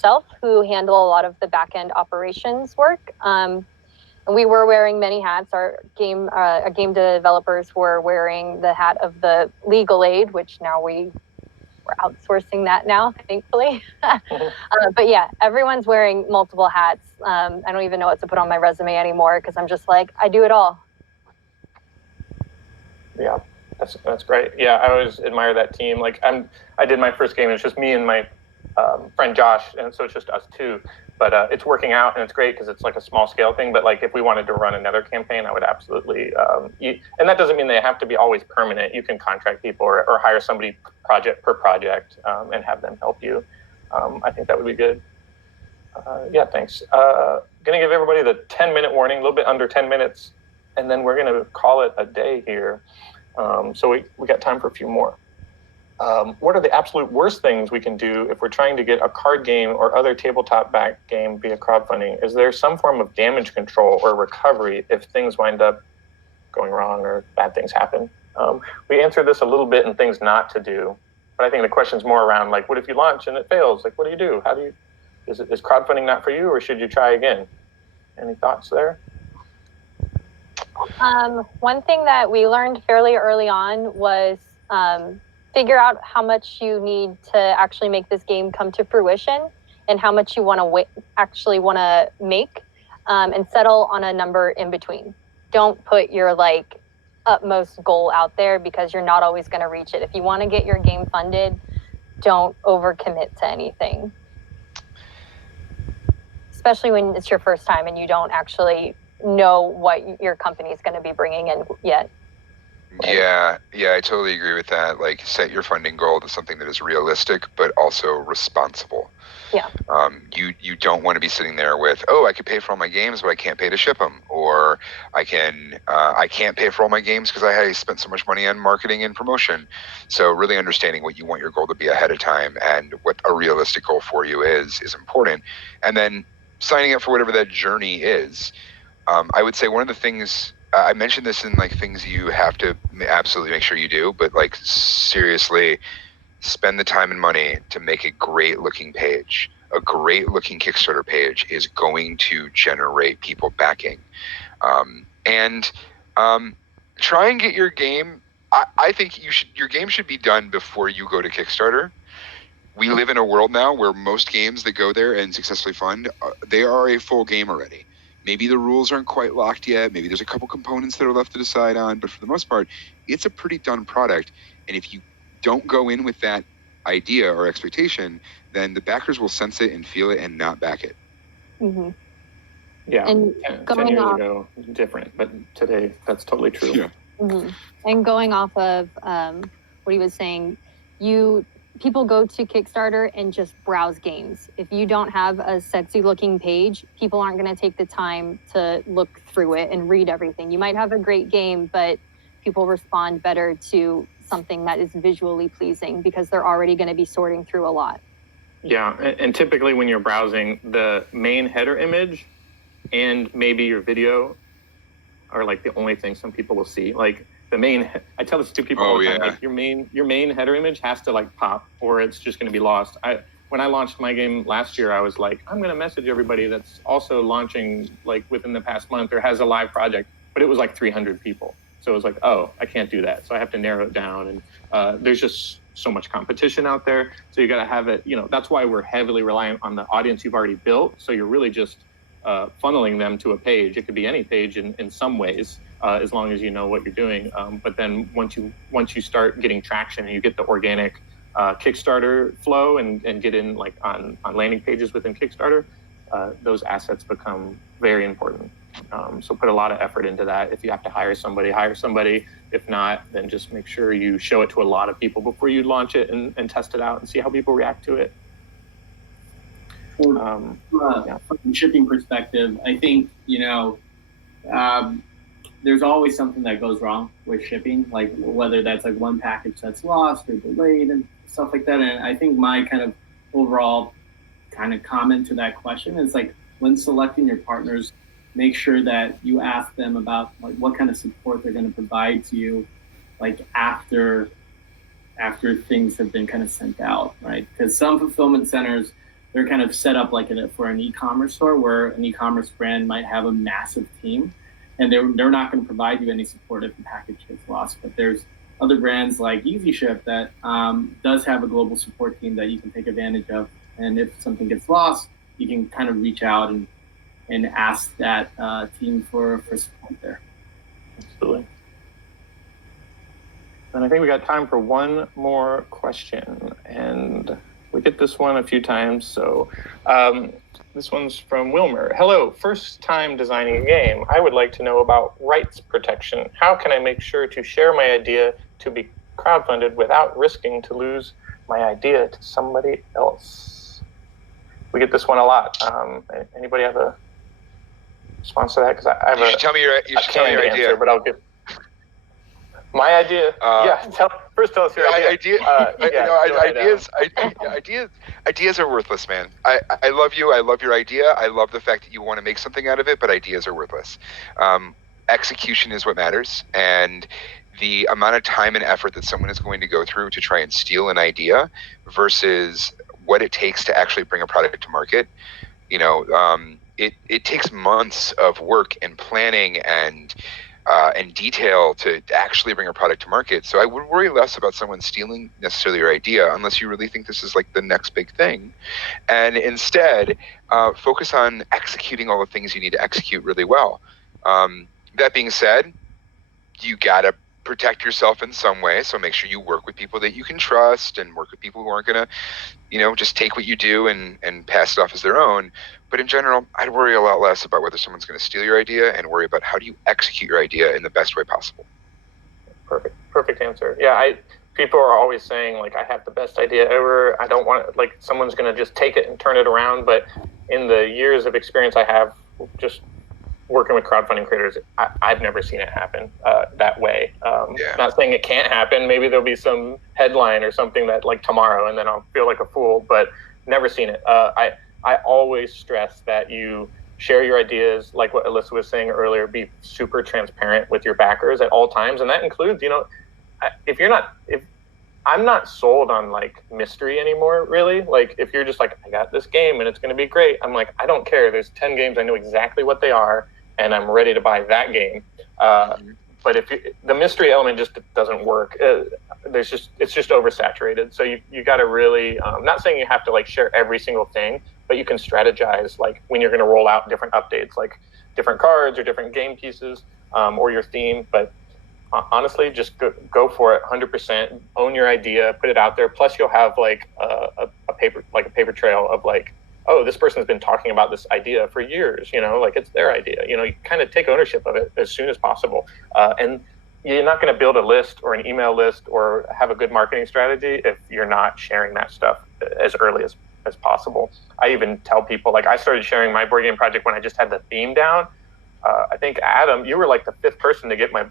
myself, who handle a lot of the back-end operations work. And we were wearing many hats. Our game developers were wearing the hat of the legal aid, which now we're outsourcing that now, thankfully. But yeah, everyone's wearing multiple hats. I don't even know what to put on my resume anymore because I'm just like, I do it all. Yeah, that's great. Yeah, I always admire that team. Like I did my first game, and it's just me and my friend Josh, and so it's just us two. But it's working out, and it's great because it's like a small scale thing. But like if we wanted to run another campaign, I would absolutely. And that doesn't mean they have to be always permanent. You can contract people or hire somebody project per project and have them help you. I think that would be good. Yeah, thanks. Gonna give everybody the 10-minute warning, a little bit under 10 minutes, and then we're gonna call it a day here. So we got time for a few more. What are the absolute worst things we can do if we're trying to get a card game or other tabletop back game via crowdfunding? Is there some form of damage control or recovery if things wind up going wrong or bad things happen? We answered this a little bit in things not to do, but I think the question's more around like, what if you launch and it fails? Like, what do you do? Is crowdfunding not for you, or should you try again? Any thoughts there? One thing that we learned fairly early on was figure out how much you need to actually make this game come to fruition and how much you want to actually want to make, and settle on a number in between. Don't put your like utmost goal out there because you're not always going to reach it. If you want to get your game funded, don't overcommit to anything, especially when it's your first time and you don't actually know what your company is going to be bringing in yet. Yeah, I totally agree with that. Like, set your funding goal to something that is realistic, but also responsible. Yeah. You don't want to be sitting there with, oh, I could pay for all my games, but I can't pay to ship them, or I can't pay for all my games because I spent so much money on marketing and promotion. So really understanding what you want your goal to be ahead of time and what a realistic goal for you is important, and then signing up for whatever that journey is. I would say one of the things. I mentioned this in like things you have to absolutely make sure you do, but like seriously, spend the time and money to make a great looking page. A great looking Kickstarter page is going to generate people backing. And try and get your game. I think your game should be done before you go to Kickstarter. We live in a world now where most games that go there and successfully fund, they are a full game already. Maybe the rules aren't quite locked yet. Maybe there's a couple components that are left to decide on. But for the most part, it's a pretty done product. And if you don't go in with that idea or expectation, then the backers will sense it and feel it and not back it. Mm-hmm. Yeah, and 10 years ago, different. But today, that's totally true. Yeah. Mm-hmm. And going off of what he was saying, people go to Kickstarter and just browse games. If you don't have a sexy looking page, people aren't going to take the time to look through it and read everything. You might have a great game, but people respond better to something that is visually pleasing because they're already going to be sorting through a lot. Yeah, and typically when you're browsing, the main header image and maybe your video are like the only thing some people will see. Like, I tell this to people all the time, like your main header image has to like pop or it's just going to be lost. When I launched my game last year, I was like, I'm going to message everybody that's also launching like within the past month or has a live project, but it was like 300 people. So it was like, oh, I can't do that. So I have to narrow it down. And there's just so much competition out there. So you got to have it, that's why we're heavily reliant on the audience you've already built. So you're really just funneling them to a page. It could be any page in some ways. As long as you know what you're doing. But then once you start getting traction and you get the organic Kickstarter flow and get in like on landing pages within Kickstarter, those assets become very important. So put a lot of effort into that. If you have to hire somebody. If not, then just make sure you show it to a lot of people before you launch it and test it out and see how people react to it. From a shipping perspective, I think, there's always something that goes wrong with shipping, like whether that's like one package that's lost or delayed and stuff like that. And I think my kind of overall kind of comment to that question is like, when selecting your partners, make sure that you ask them about like what kind of support they're going to provide to you, like after things have been kind of sent out, right? Because some fulfillment centers they're kind of set up like for an e-commerce store, where an e-commerce brand might have a massive team, and they're not going to provide you any support if the package gets lost. But there's other brands like EasyShip that does have a global support team that you can take advantage of. And if something gets lost, you can kind of reach out and ask that team for support there. Absolutely. And I think we got time for one more question, and we get this one a few times. So this one's from Wilmer. Hello, first time designing a game. I would like to know about rights protection. How can I make sure to share my idea to be crowdfunded without risking to lose my idea to somebody else? We get this one a lot. Anybody have a response to that? Because I have you should tell me your idea. Answer, but I'll get my idea. First tell us your idea. Ideas are worthless, man. I love you. I love your idea. I love the fact that you want to make something out of it, but ideas are worthless. Execution is what matters, and the amount of time and effort that someone is going to go through to try and steal an idea versus what it takes to actually bring a product to market. It takes months of work and planning and detail to actually bring a product to market. So I would worry less about someone stealing necessarily your idea unless you really think this is like the next big thing. And instead, focus on executing all the things you need to execute really well. That being said, you got to protect yourself in some way. So make sure you work with people that you can trust and work with people who aren't going to, just take what you do and pass it off as their own. But in general, I'd worry a lot less about whether someone's going to steal your idea and worry about how do you execute your idea in the best way possible. Perfect answer. Yeah, people are always saying, like, I have the best idea ever. I don't want, like, someone's going to just take it and turn it around. But in the years of experience I have just working with crowdfunding creators, I've never seen it happen that way. Not saying it can't happen. Maybe there'll be some headline or something that, like, tomorrow, and then I'll feel like a fool, but never seen it. I always stress that you share your ideas, like what Alyssa was saying earlier, be super transparent with your backers at all times. And that includes, if I'm not sold on, like, mystery anymore, really. Like, if you're just like, I got this game and it's going to be great, I'm like, I don't care. There's 10 games. I know exactly what they are, and I'm ready to buy that game. But if the mystery element just doesn't work, it's just oversaturated. So you got to really, not saying you have to, like, share every single thing, but you can strategize, like, when you're going to roll out different updates, like different cards or different game pieces, or your theme. But honestly, just go for it 100%, own your idea, put it out there. Plus you'll have, like, a paper trail of, like, oh, this person's been talking about this idea for years, like, it's their idea. You kind of take ownership of it as soon as possible. And you're not going to build a list or an email list or have a good marketing strategy if you're not sharing that stuff as early as possible. I even tell people, like, I started sharing my board game project when I just had the theme down. I think, Adam, you were like the 5th person to get my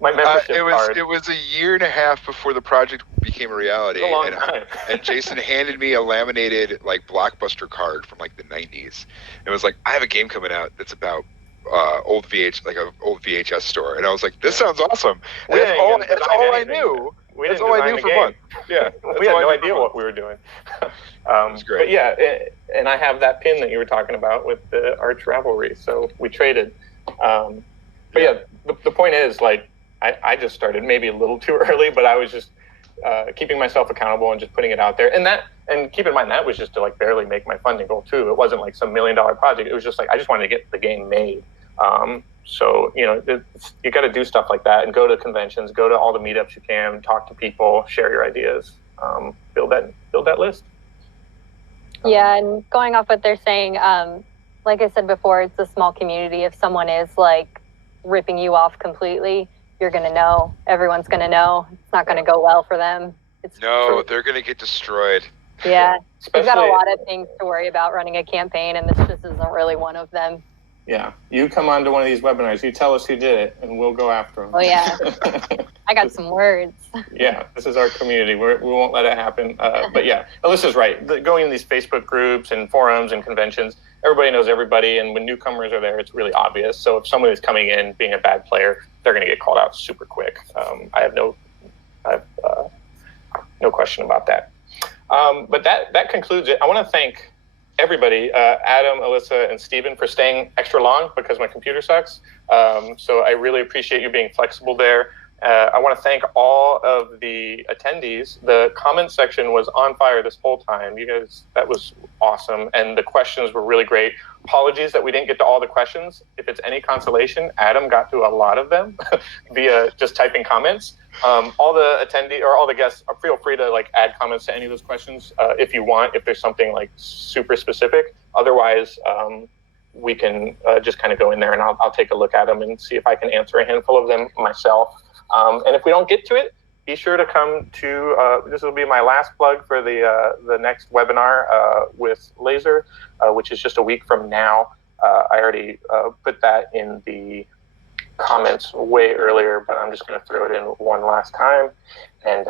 membership card. It was a year and a half before the project became a reality. It's a long time. And Jason handed me a laminated, like, Blockbuster card from, like, the 90s. It was like, I have a game coming out that's about old VHS store. And I was like, this sounds awesome. And that's all I knew. That's all I knew for months. Yeah. We had no idea what we were doing. It was great. But yeah, and I have that pin that you were talking about with the Arch Rivalry. So we traded. But yeah, the point is, like, I just started maybe a little too early, but I was just keeping myself accountable and just putting it out there. And keep in mind, that was just to, like, barely make my funding goal too. It wasn't like some $1 million project. It was just like, I just wanted to get the game made. So, you got to do stuff like that and go to conventions, go to all the meetups you can, talk to people, share your ideas, build that list. Yeah, and going off what they're saying, like I said before, it's a small community. If someone is, like, ripping you off completely, you're going to know. Everyone's going to know. It's not going to go well for them. They're going to get destroyed. Yeah. We've got a lot of things to worry about running a campaign, and this just isn't really one of them. Yeah. You come on to one of these webinars, you tell us who did it, and we'll go after them. Oh, yeah. I got some words. Yeah. This is our community. We won't let it happen. But yeah, Alyssa's right. Going in these Facebook groups and forums and conventions, everybody knows everybody. And when newcomers are there, it's really obvious. So if someone is coming in being a bad player, they're going to get called out super quick. I have no question about that. But that concludes it. I want to thank everybody, Adam, Alyssa, and Steven, for staying extra long because my computer sucks. So I really appreciate you being flexible there. I want to thank all of the attendees. The comment section was on fire this whole time. You guys, that was awesome. And the questions were really great. Apologies that we didn't get to all the questions. If it's any consolation, Adam got to a lot of them via just typing comments. All the attendee or all the guests, feel free to like add comments to any of those questions if you want, if there's something like super specific. Otherwise, we can just kind of go in there and I'll take a look at them and see if I can answer a handful of them myself. And if we don't get to it, be sure to come to, this will be my last plug for the next webinar with Laser, which is just a week from now. I already put that in the comments way earlier, but I'm just going to throw it in one last time. And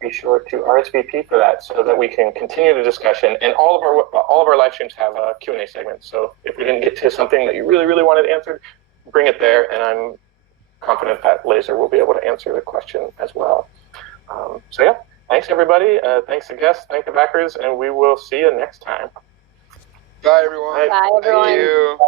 be sure to RSVP for that so that we can continue the discussion. And all of our live streams have a Q&A segments. So if we didn't get to something that you really, really wanted answered, bring it there. And I'm confident that Laser will be able to answer the question as well. So yeah, thanks everybody. Thanks to guests, thank the backers, and we will see you next time. Bye everyone. Bye everyone. Thank you.